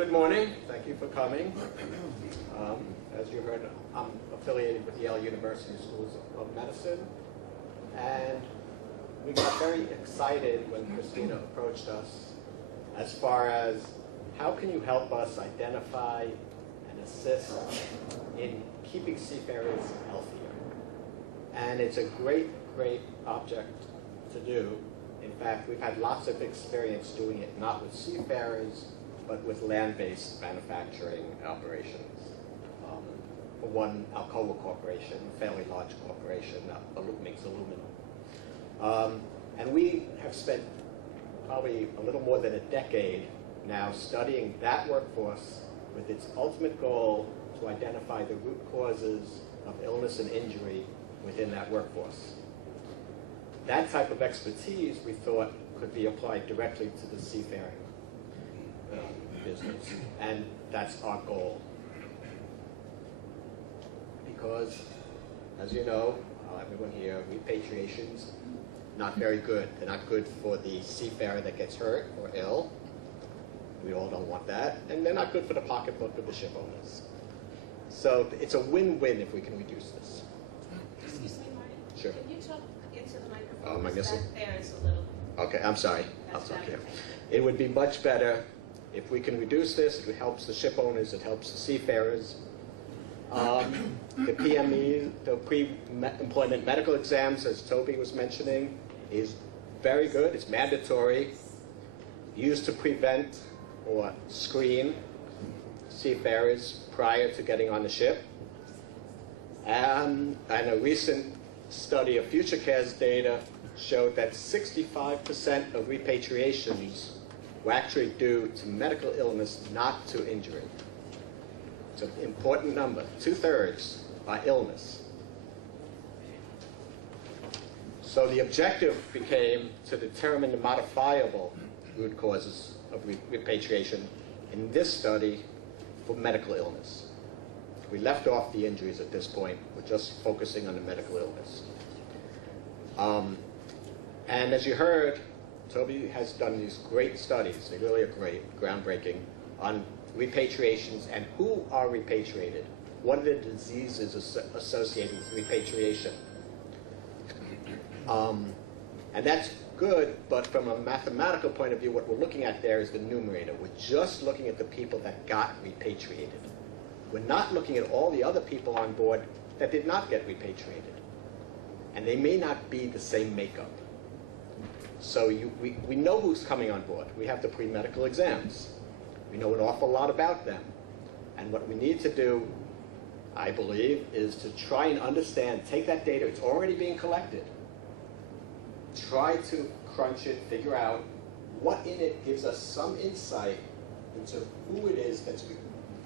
Good morning. Thank you for coming. As you heard, I'm affiliated with Yale University Schools of Medicine, and we got very excited when Christina approached us as far as how can you help us identify and assist in keeping seafarers healthier. And it's a great object to do. In fact, we've had lots of experience doing it, not with seafarers, but with land-based manufacturing operations. For one, Alcoa Corporation, a fairly large corporation, makes aluminum. And we have spent probably a little more than a decade now studying that workforce with its ultimate goal to identify the root causes of illness and injury within that workforce. That type of expertise, we thought, could be applied directly to the seafaring business, and that's our goal. Because, as you know, everyone here, repatriation's not very good. They're not good for the seafarer that gets hurt or ill. We all don't want that. And they're not good for the pocketbook of the ship owners. So it's a win-win if we can reduce this. Excuse me, Marty? Sure. Can you talk into the microphone? Oh, am I missing? Back there is a little... Okay, I'm sorry. I'll That's talk better. here. It would be much better if we can reduce this. It helps the ship owners. It helps the seafarers. The PME, the pre-employment medical exams, as Toby was mentioning, is very good. It's mandatory, used to prevent or screen seafarers prior to getting on the ship. And a recent study of Future Care's data showed that 65% of repatriations were actually due to medical illness, not to injury. It's an important number. 2/3 by illness. So the objective became to determine the modifiable root causes of repatriation in this study for medical illness. We left off the injuries at this point. We're just focusing on the medical illness. And as you heard, Toby has done these great studies. They really are great, groundbreaking, on repatriations and who are repatriated. What are the diseases associated with repatriation? And that's good, but from a mathematical point of view, what we're looking at there is the numerator. We're just looking at the people that got repatriated. We're not looking at all the other people on board that did not get repatriated. And they may not be the same makeup. So we know who's coming on board. We have the pre-medical exams. We know an awful lot about them. And what we need to do, I believe, is to try and understand, take that data, it's already being collected, try to crunch it, figure out what in it gives us some insight into who it is that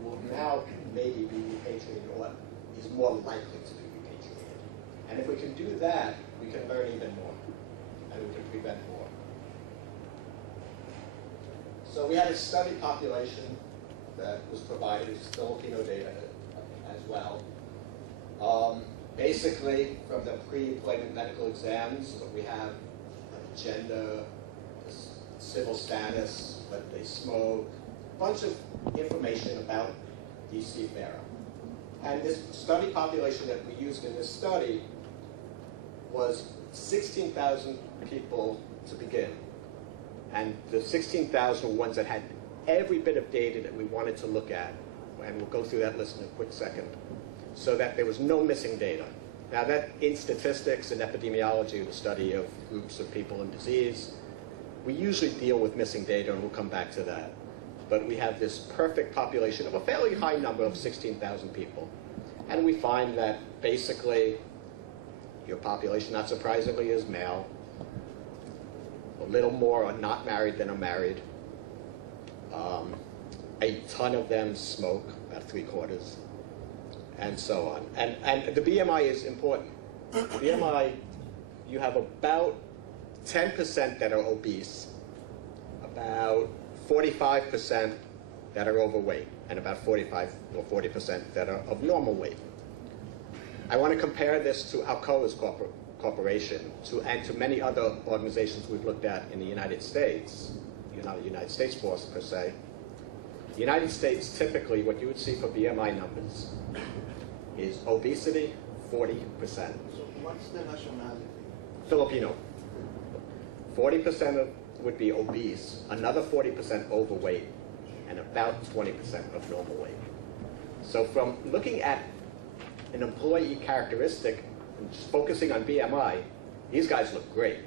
will now maybe be repatriated or is more likely to be repatriated. And if we can do that, we can learn even more, and we can prevent more. So we had a study population that was provided, it's Filipino data as well. Basically, from the pre-employment medical exams, we have gender, civil status, whether they smoke, a bunch of information about the seafarer. And this study population that we used in this study was 16,000 people to begin. And the 16,000 were ones that had every bit of data that we wanted to look at. And we'll go through that list in a quick second. So that there was no missing data. Now that in statistics and epidemiology, the study of groups of people and disease, we usually deal with missing data, and we'll come back to that. But we have this perfect population of a fairly high number of 16,000 people. And we find that basically your population, not surprisingly, is male. A little more are not married than are married. A ton of them smoke, about 3/4, and so on. And the BMI is important. The BMI, you have about 10% that are obese, about 45% that are overweight, and about 45 or 40% that are of normal weight. I want to compare this to Alcoa's corporation and to many other organizations we've looked at in the United States. You're not a United States force per se. The United States, typically, what you would see for BMI numbers is obesity, 40%. So what's the nationality? Filipino. 40% would be obese, another 40% overweight, and about 20% of normal weight. So from looking at an employee characteristic and just focusing on BMI, these guys look great.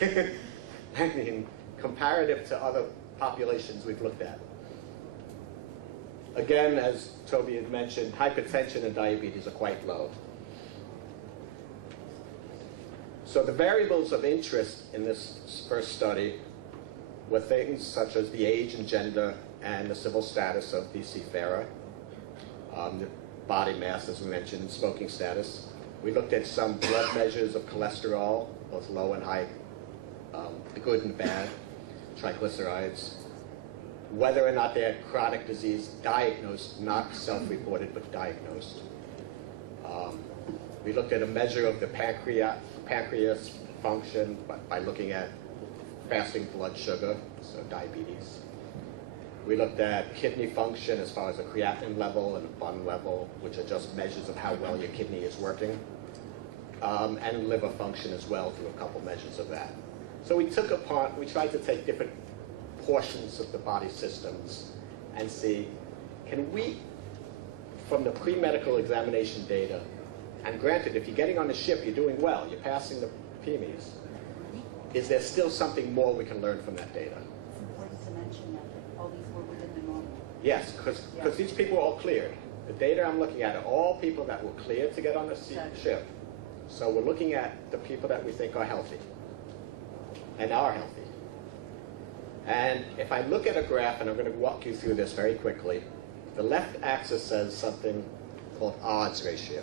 I mean, comparative to other populations we've looked at. Again, as Toby had mentioned, hypertension and diabetes are quite low. So the variables of interest in this first study were things such as the age and gender and the civil status of the seafarer, the body mass, as we mentioned, and smoking status. We looked at some blood measures of cholesterol, both low and high, the good and bad, triglycerides, whether or not they had chronic disease diagnosed, not self-reported, but diagnosed. We looked at a measure of the pancreas function by looking at fasting blood sugar, so diabetes. We looked at kidney function as far as a creatinine level and a bun level, which are just measures of how well your kidney is working, and liver function as well through a couple measures of that. So we tried to take different portions of the body systems and see, can we, from the pre-medical examination data, and granted, if you're getting on the ship, you're doing well, you're passing the PMEs, is there still something more we can learn from that data? It's important to mention that all these were within the normal. Yes, because these people were all cleared. The data I'm looking at are all people that were cleared to get on the ship. So we're looking at the people that we think are healthy and are healthy. And if I look at a graph, and I'm going to walk you through this very quickly, the left axis says something called odds ratio.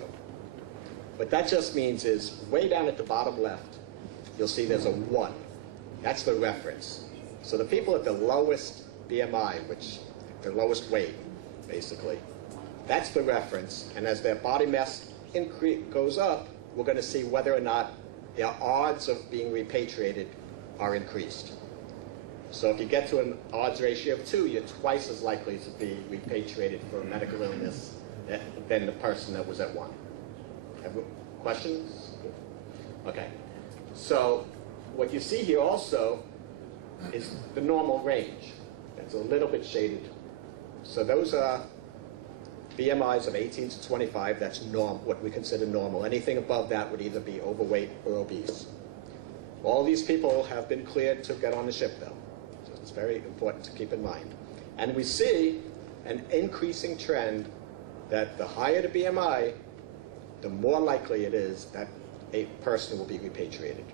What that just means is way down at the bottom left, you'll see there's a 1. That's the reference. So the people at the lowest BMI, which their lowest weight, basically, that's the reference. And as their body mass goes up, we're going to see whether or not their odds of being repatriated are increased. So if you get to an odds ratio of 2, you're twice as likely to be repatriated for a medical illness than the person that was at 1. Questions? Okay. So what you see here also is the normal range. It's a little bit shaded. So those are BMIs of 18 to 25. That's what we consider normal. Anything above that would either be overweight or obese. All these people have been cleared to get on the ship, though. So it's very important to keep in mind. And we see an increasing trend that the higher the BMI, the more likely it is that a person will be repatriated.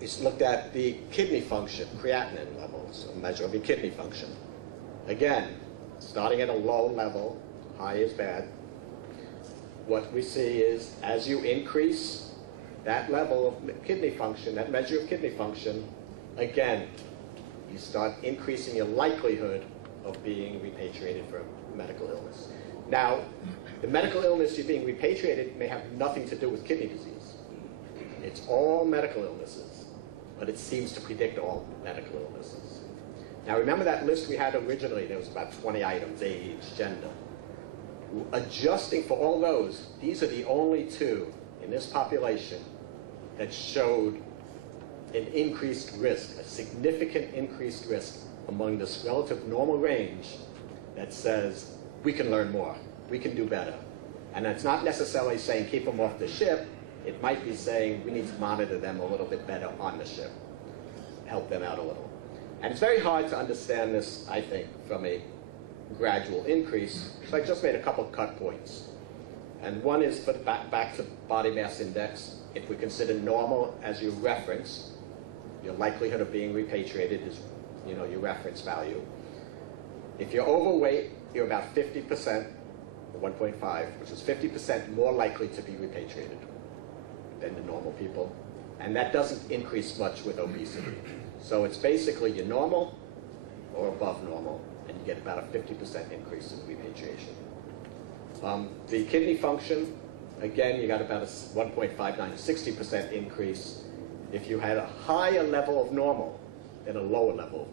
It's looked at the kidney function, creatinine levels, a measure of your kidney function. Again, starting at a low level, high is bad. What we see is as you increase that level of kidney function, that measure of kidney function, again, you start increasing your likelihood of being repatriated for a medical illness. Now, the medical illness you're being repatriated may have nothing to do with kidney disease. It's all medical illnesses, but it seems to predict all medical illnesses. Now, remember that list we had originally? There was about 20 items: age, gender. Adjusting for all those, these are the only 2 in this population that showed an increased risk, a significant increased risk among this relative normal range that says we can learn more, we can do better. And that's not necessarily saying keep them off the ship. It might be saying we need to monitor them a little bit better on the ship, help them out a little. And it's very hard to understand this, I think, from a gradual increase. So I just made a couple cut points. And one is for the back to body mass index. If we consider normal as your reference, your likelihood of being repatriated is, your reference value. If you're overweight, you're about 50%, or 1.5, which is 50% more likely to be repatriated than the normal people. And that doesn't increase much with obesity. So it's basically you're normal or above normal, and you get about a 50% increase in repatriation. The kidney function, again, you got about a 1.59, 60% increase. If you had a higher level of normal, in a lower level of